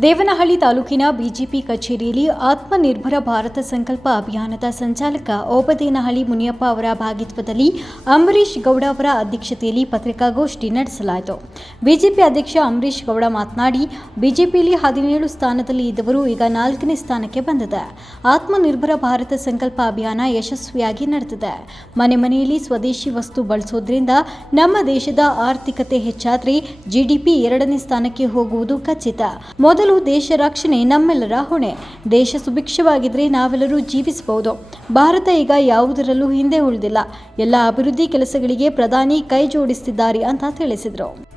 ದೇವನಹಳ್ಳಿ ತಾಲೂಕಿನ ಬಿಜೆಪಿ ಕಚೇರಿಯಲ್ಲಿ ಆತ್ಮನಿರ್ಭರ ಭಾರತ ಸಂಕಲ್ಪ ಅಭಿಯಾನದ ಸಂಚಾಲಕ ಓಬದೇನಹಳ್ಳಿ ಮುನಿಯಪ್ಪ ಅವರ ಭಾಗಿತ್ವದಲ್ಲಿ ಅಂಬರೀಶ್ ಗೌಡ ಅವರ ಅಧ್ಯಕ್ಷತೆಯಲ್ಲಿ ಪತ್ರಿಕಾಗೋಷ್ಠಿ ನಡೆಸಲಾಯಿತು. ಬಿಜೆಪಿ ಅಧ್ಯಕ್ಷ ಅಂಬರೀಶ್ ಗೌಡ ಮಾತನಾಡಿ, ಬಿಜೆಪಿಯಲ್ಲಿ ಹದಿನೇಳು ಸ್ಥಾನದಲ್ಲಿ ಇದ್ದವರು ಈಗ ನಾಲ್ಕನೇ ಸ್ಥಾನಕ್ಕೆ ಬಂದಿದೆ. ಆತ್ಮನಿರ್ಭರ ಭಾರತ ಸಂಕಲ್ಪ ಅಭಿಯಾನ ಯಶಸ್ವಿಯಾಗಿ ನಡೆದಿದೆ. ಮನೆ ಮನೆಯಲ್ಲಿ ಸ್ವದೇಶಿ ವಸ್ತು ಬಳಸೋದ್ರಿಂದ ನಮ್ಮ ದೇಶದ ಆರ್ಥಿಕತೆ ಹೆಚ್ಚಾದ್ರೆ, ಜಿಡಿಪಿ ಎರಡನೇ ಸ್ಥಾನಕ್ಕೆ ಹೋಗುವುದು ಖಚಿತ. ಮೊದಲು ದೇಶ ರಕ್ಷಣೆ ನಮ್ಮೆಲ್ಲರ ಹೊಣೆ. ದೇಶ ಸುಭಿಕ್ಷವಾಗಿದ್ದರೆ ನಾವೆಲ್ಲರೂ ಜೀವಿಸಬಹುದು. ಭಾರತ ಈಗ ಯಾವುದರಲ್ಲೂ ಹಿಂದೆ ಉಳಿದಿಲ್ಲ. ಎಲ್ಲ ಅಭಿವೃದ್ಧಿ ಕೆಲಸಗಳಿಗೆ ಪ್ರಧಾನಿ ಕೈ ಜೋಡಿಸುತ್ತಿದ್ದಾರೆ ಅಂತ ತಿಳಿಸಿದರು.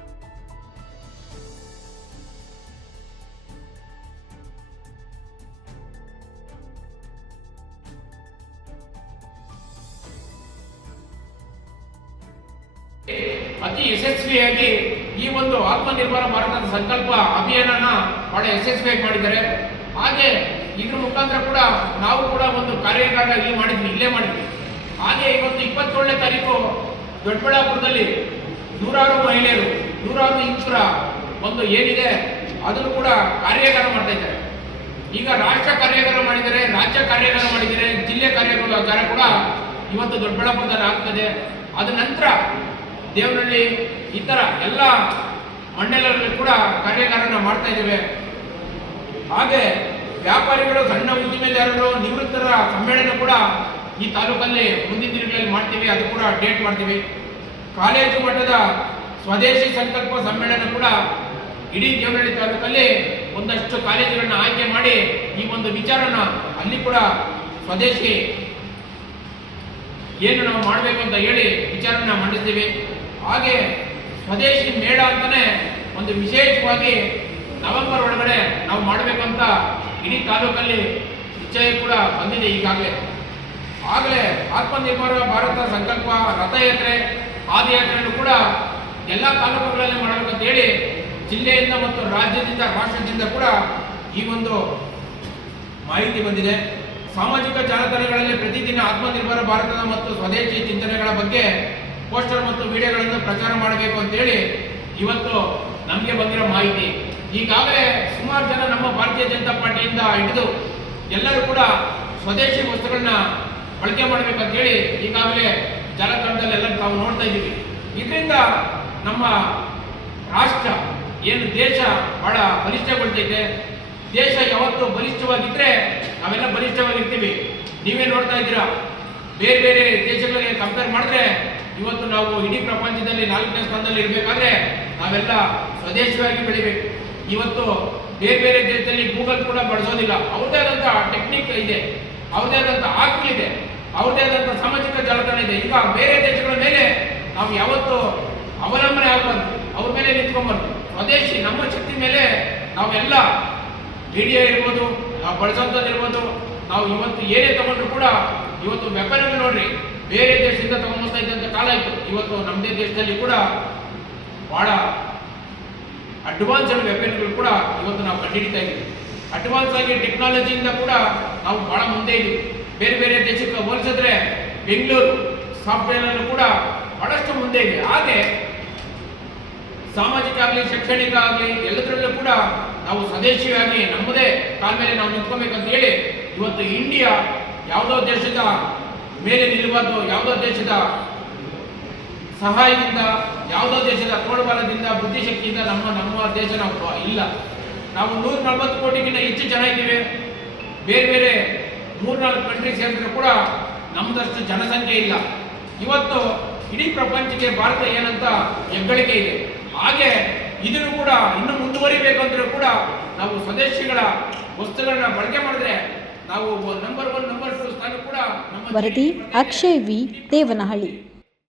ಅತಿ ಯಶಸ್ವಿಯಾಗಿ ಈ ಒಂದು ಆತ್ಮನಿರ್ಭರ ಭಾರತದ ಸಂಕಲ್ಪ ಅಭಿಯಾನನ ಬಹಳ ಯಶಸ್ವಿಯಾಗಿ ಮಾಡಿದ್ದಾರೆ. ಹಾಗೆ ಇದ್ರ ಮುಖಾಂತರ ಕೂಡ ನಾವು ಕೂಡ ಒಂದು ಕಾರ್ಯಾಗಾರ ಇಲ್ಲಿ ಮಾಡಿದ್ವಿ, ಇಲ್ಲೇ ಮಾಡಿದ್ವಿ. ಹಾಗೆ ಇವತ್ತು ಇಪ್ಪತ್ತೇಳನೇ ತಾರೀಕು ದೊಡ್ಡಬಳ್ಳಾಪುರದಲ್ಲಿ ನೂರಾರು ಮಹಿಳೆಯರು, ನೂರಾರು ಇಂಚುರ ಒಂದು ಏನಿದೆ, ಅದನ್ನು ಕೂಡ ಕಾರ್ಯಾಗಾರ ಮಾಡ್ತಾ ಇದ್ದಾರೆ. ಈಗ ರಾಷ್ಟ್ರ ಕಾರ್ಯಾಗಾರ ಮಾಡಿದರೆ, ರಾಜ್ಯ ಕಾರ್ಯಾಗಾರ ಮಾಡಿದರೆ, ಜಿಲ್ಲೆ ಕಾರ್ಯಾಗಾರ ಕೂಡ ಇವತ್ತು ದೊಡ್ಡಬಳ್ಳಾಪುರದಲ್ಲಿ ಆಗ್ತದೆ. ಅದ ನಂತರ ದೇವನಹಳ್ಳಿ ಈ ಥರ ಎಲ್ಲ ಮಂಡಲರಲ್ಲಿ ಕೂಡ ಕಾರ್ಯಾಗಾರನ ಮಾಡ್ತಾ ಇದ್ದೇವೆ. ಹಾಗೆ ವ್ಯಾಪಾರಿಗಳು, ಸಣ್ಣ ಉದ್ದಿಮೆದಾರರು, ನಿವೃತ್ತರ ಸಮ್ಮೇಳನ ಕೂಡ ಈ ತಾಲೂಕಲ್ಲಿ ಮುಂದಿನ ದಿನಗಳಲ್ಲಿ ಮಾಡ್ತೀವಿ. ಅದು ಕೂಡ ಡೇಟ್ ಮಾಡ್ತೀವಿ. ಕಾಲೇಜು ಮಟ್ಟದ ಸ್ವದೇಶಿ ಸಂಕಲ್ಪ ಸಮ್ಮೇಳನ ಕೂಡ ಇಡೀ ದೇವನಹಳ್ಳಿ ತಾಲೂಕಲ್ಲಿ ಒಂದಷ್ಟು ಕಾಲೇಜುಗಳನ್ನ ಆಯ್ಕೆ ಮಾಡಿ ಈ ಒಂದು ವಿಚಾರನ ಅಲ್ಲಿ ಕೂಡ ಸ್ವದೇಶಿ ಏನು ನಾವು ಮಾಡಬೇಕು ಅಂತ ಹೇಳಿ ವಿಚಾರನ ಮಂಡಿಸ್ತೀವಿ. ಹಾಗೆ ಸ್ವದೇಶಿ ಮೇಳ ಅಂತಲೇ ಒಂದು ವಿಶೇಷವಾಗಿ ನವೆಂಬರ್ ಒಳಗಡೆ ನಾವು ಮಾಡಬೇಕಂತ ಇಡೀ ತಾಲೂಕಲ್ಲಿ ನಿಶ್ಚಯ ಕೂಡ ಬಂದಿದೆ ಈಗಾಗಲೇ. ಆಗಲೇ ಆತ್ಮನಿರ್ಭರ ಭಾರತ ಸಂಕಲ್ಪ ರಥಯಾತ್ರೆ, ಪಾದಯಾತ್ರೆಯನ್ನು ಕೂಡ ಎಲ್ಲ ತಾಲೂಕುಗಳಲ್ಲಿ ಮಾಡಬೇಕಂತ ಹೇಳಿ ಜಿಲ್ಲೆಯಿಂದ ಮತ್ತು ರಾಜ್ಯದಿಂದ, ರಾಷ್ಟ್ರದಿಂದ ಕೂಡ ಈ ಒಂದು ಮಾಹಿತಿ ಬಂದಿದೆ. ಸಾಮಾಜಿಕ ಜಾಲತಾಣಗಳಲ್ಲಿ ಪ್ರತಿದಿನ ಆತ್ಮನಿರ್ಭರ ಭಾರತದ ಮತ್ತು ಸ್ವದೇಶಿ ಚಿಂತನೆಗಳ ಬಗ್ಗೆ ಪೋಸ್ಟರ್ ಮತ್ತು ವಿಡಿಯೋಗಳನ್ನು ಪ್ರಚಾರ ಮಾಡಬೇಕು ಅಂತೇಳಿ ಇವತ್ತು ನಮಗೆ ಬಂದಿರೋ ಮಾಹಿತಿ. ಈಗಾಗಲೇ ಸುಮಾರು ಜನ ನಮ್ಮ ಭಾರತೀಯ ಜನತಾ ಪಾರ್ಟಿಯಿಂದ ಹಿಡಿದು ಎಲ್ಲರೂ ಕೂಡ ಸ್ವದೇಶಿ ವಸ್ತುಗಳನ್ನ ಬಳಕೆ ಮಾಡಬೇಕಂತೇಳಿ ಈಗಾಗಲೇ ಜಾಲತಾಣದಲ್ಲಿ ಎಲ್ಲರೂ ತಾವು ನೋಡ್ತಾ ಇದ್ದೀವಿ. ಇದರಿಂದ ನಮ್ಮ ರಾಷ್ಟ್ರ, ಏನು ದೇಶ ಬಹಳ ಬಲಿಷ್ಠಗೊಳ್ತೈತೆ. ದೇಶ ಯಾವತ್ತು ಬಲಿಷ್ಠವಾಗಿದ್ದರೆ ನಾವೆಲ್ಲ ಬಲಿಷ್ಠವಾಗಿರ್ತೀವಿ. ನೀವೇ ನೋಡ್ತಾ ಇದ್ದೀರಾ. ಬೇರೆ ಬೇರೆ ದೇಶಗಳಿಗೆ ಕಂಪೇರ್ ಮಾಡಿದ್ರೆ ಇವತ್ತು ನಾವು ಇಡೀ ಪ್ರಪಂಚದಲ್ಲಿ ನಾಲ್ಕನೇ ಸ್ಥಾನದಲ್ಲಿ ಇರಬೇಕಾದ್ರೆ ನಾವೆಲ್ಲ ಸ್ವದೇಶವಾಗಿ ಬೆಳಿಬೇಕು. ಇವತ್ತು ಬೇರೆ ಬೇರೆ ದೇಶದಲ್ಲಿ ಗೂಗಲ್ ಕೂಡ ಬಳಸೋದಿಲ್ಲ. ಅವ್ರದೇ ಆದಂಥ ಟೆಕ್ನಿಕ್ ಇದೆ. ಅವ್ರದೇ ಆದಂಥ ಆಪ್ಲಿ ಇದೆ. ಅವ್ರದೇ ಆದಂಥ ಸಾಮಾಜಿಕ ಜಾಲತಾಣ ಇದೆ. ಈಗ ಬೇರೆ ದೇಶಗಳ ಮೇಲೆ ನಾವು ಯಾವತ್ತು ಅವಲಂಬನೆ ಆಗಬಾರ್ದು. ಅವ್ರ ಮೇಲೆ ನಿಂತ್ಕೊಂಬಾರ್ದು. ಸ್ವದೇಶಿ, ನಮ್ಮ ಶಕ್ತಿ ಮೇಲೆ ನಾವೆಲ್ಲ ಮೀಡಿಯಾ ಇರ್ಬೋದು, ನಾವು ಬಳಸೋಂಥದ್ದು ಇರ್ಬೋದು. ನಾವು ಇವತ್ತು ಏನೇ ತಗೊಂಡ್ರು ಕೂಡ ಇವತ್ತು ವೆಪನ್ ನೋಡ್ರಿ. ಬೇರೆ ದೇಶದಿಂದ ತಗೊಂಡ್ಬರ್ತಾ ಇದ್ದಂಥ ಕಾಲ ಇತ್ತು ಇವತ್ತು ನಮ್ಮದೇ ದೇಶದಲ್ಲಿ ಕೂಡ ಬಹಳ ಅಡ್ವಾನ್ಸ್ಡ್ ವೆಪನ್ಗಳು ಕೂಡ ಇವತ್ತು ನಾವು ಕಂಡುಹಿಡಿತಾ ಇದ್ದೀವಿ. ಅಡ್ವಾನ್ಸ್ ಆಗಿ ಟೆಕ್ನಾಲಜಿಯಿಂದ ಕೂಡ ನಾವು ಬಹಳ ಮುಂದೆ ಇದ್ದೀವಿ. ಬೇರೆ ಬೇರೆ ದೇಶಕ್ಕೆ ಹೋಲಿಸಿದ್ರೆ ಬೆಂಗಳೂರು ಸಾಫ್ಟ್ವೇರ್ ಅಲ್ಲೂ ಕೂಡ ಬಹಳಷ್ಟು ಮುಂದೆ ಇದೆ. ಹಾಗೆ ಸಾಮಾಜಿಕ ಆಗಲಿ, ಶೈಕ್ಷಣಿಕ ಆಗಲಿ ಎಲ್ಲದರಲ್ಲೂ ಕೂಡ ನಾವು ಸ್ವದೇಶಿಯಾಗಿ ನಮ್ಮದೇ ಕಾಲ ಮೇಲೆ ನಾವು ನಿಂತ್ಕೋಬೇಕಂತ ಹೇಳಿ ಇವತ್ತು ಇಂಡಿಯಾ ಯಾವುದೋ ದೇಶದ ಮೇಲೆ ನಿಲ್ಲಬಾರ್ದು ಯಾವುದೋ ದೇಶದ ಸಹಾಯದಿಂದ, ಯಾವುದೋ ದೇಶದ ತೋಳ್ಬಲದಿಂದ ಬುದ್ಧಿಶಕ್ತಿಯಿಂದ ನಮ್ಮ ನಮ್ಮ ದೇಶ ನಾವು ಇಲ್ಲ. ನಾವು ನೂರ ನಲವತ್ತು ಕೋಟಿಗಿಂತ ಹೆಚ್ಚು ಜನ ಇದ್ದೀವಿ. ಬೇರೆ ಬೇರೆ ಮೂರ್ನಾಲ್ಕು ಕಂಟ್ರಿ ಸೇರಿದ್ರೆ ಕೂಡ ನಮ್ಮದಷ್ಟು ಜನಸಂಖ್ಯೆ ಇಲ್ಲ. ಇವತ್ತು ಇಡೀ ಪ್ರಪಂಚಕ್ಕೆ ಭಾರತ ಏನಂತ ಹೆಗ್ಗಳಿಕೆ ಇದೆ. ಹಾಗೆ ಇದನ್ನು ಕೂಡ ಇನ್ನು ಮುಂದುವರಿಬೇಕಂದ್ರೂ ಕೂಡ ನಾವು ಸ್ವದೇಶಿಗಳ ವಸ್ತುಗಳನ್ನ ಬಳಕೆ ಮಾಡಿದ್ರೆ ವರದಿ ಅಕ್ಷಯ್ ವಿ ದೇವನಹಳ್ಳಿ.